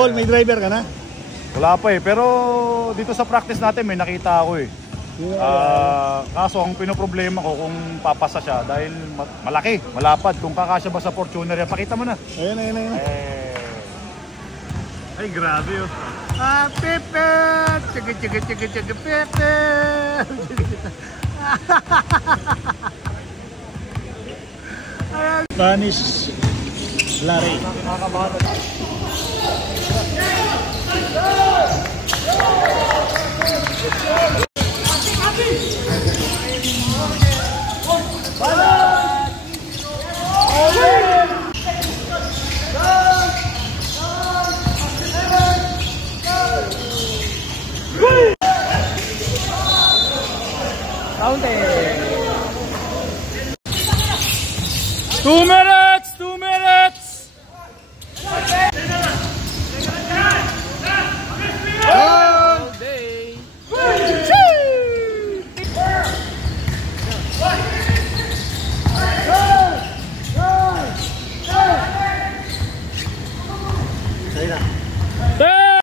Paul, may driver ka na? Wala pa eh, pero dito sa practice natin may nakita ako eh. Kaso ang pinoproblema ko kung papasa siya dahil malaki, malapad. Kung kakasya ba sa Fortuner yan, pakita mo na. Ayan. Ay, grabe oh. Pepe! Tsaga, Pepe! Spanish Larry. Tume!